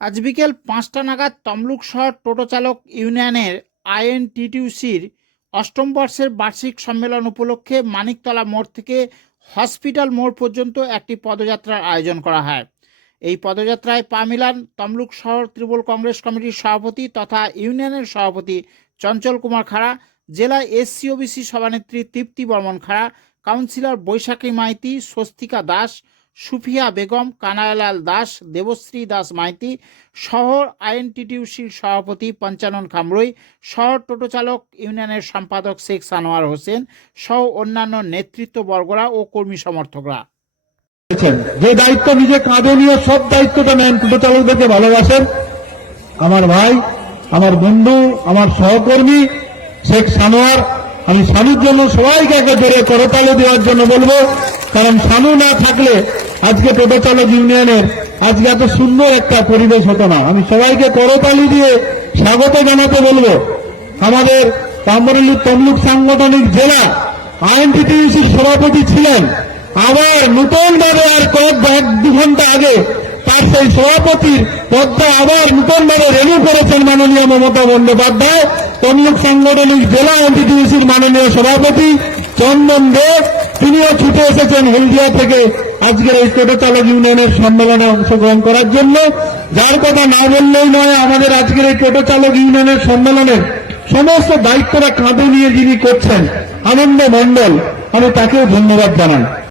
আজ বিকেল পাঁচটা নাগাদ তমলুক শহর টোটো চালক ইউনিয়নের আইএনটিটিউসির অষ্টম বর্ষের বার্ষিক সম্মেলন উপলক্ষে মানিকতলা মোড় থেকে হসপিটাল মোড় পর্যন্ত একটি পদযাত্রার আয়োজন করা হয়। এই পদযাত্রায় পা মিলান তমলুক শহর তৃণমূল কংগ্রেস কমিটির সভাপতি তথা ইউনিয়নের সভাপতি চঞ্চল কুমার খাড়া, জেলা এসসিওবিসি সভানেত্রী তৃপ্তি বর্মন খাড়া, কাউন্সিলর বৈশাখী মাইতি, স্বস্তিকা দাস সুফিয়া বেগম, কানায়ালাল দাস, দেবশ্রী দাস মাইতি, শহর আইএনটিটিউসির সভাপতি পঞ্চানন খামরুই, শহর টোটো চালক ইউনিয়নের সম্পাদক শেখ সানোয়ার হোসেন সহ অন্যান্য নেতৃত্ববর্গরা ও কর্মী সমর্থকরা। যে দায়িত্ব নিজে কাঁদনীয় নিয়ে সব দায়িত্বটা নেন টোটো চালকদেরকে ভালোবাসেন আমার ভাই, আমার বন্ধু, আমার সহকর্মী শেখ সানোয়ার, আমি সানুর জন্য সবাইকে একে জোরে করতালে দেওয়ার জন্য বলব কারণ সানু না থাকলে আজকে টোটো চালক ইউনিয়নের আজকে এত সুন্দর একটা পরিবেশ হতো না। আমি সবাইকে করতালি দিয়ে স্বাগত জানাতে বলব। আমাদের তাম্বরুলি তমলুক সাংগঠনিক জেলা আইএনটিটিউসির সভাপতি ছিলেন। আবার নতুন ভাবে আর কয়েক দু ঘণ্টা আগে তার সেই সভাপতির পদটা আবার নতুন ভাবে রেনিউ করেছেন মাননীয় মমতা বন্দ্যোপাধ্যায়। তমলুক সাংগঠনিক জেলা এনটিটিউসির মাননীয় সভাপতি চন্দন দেব তিনিও ছুটে এসেছেন হলদিয়া থেকে আজকের এই টোটো চালক ইউনিয়নের সম্মেলনে অংশগ্রহণ করার জন্য। যার কথা না বললেই নয়, আমাদের আজকের এই টোটো চালক ইউনিয়নের সম্মেলনের সমস্ত দায়িত্বরা কাঁধে নিয়ে যিনি করছেন, আনন্দ মন্ডল আমি তাকেও ধন্যবাদ জানাই।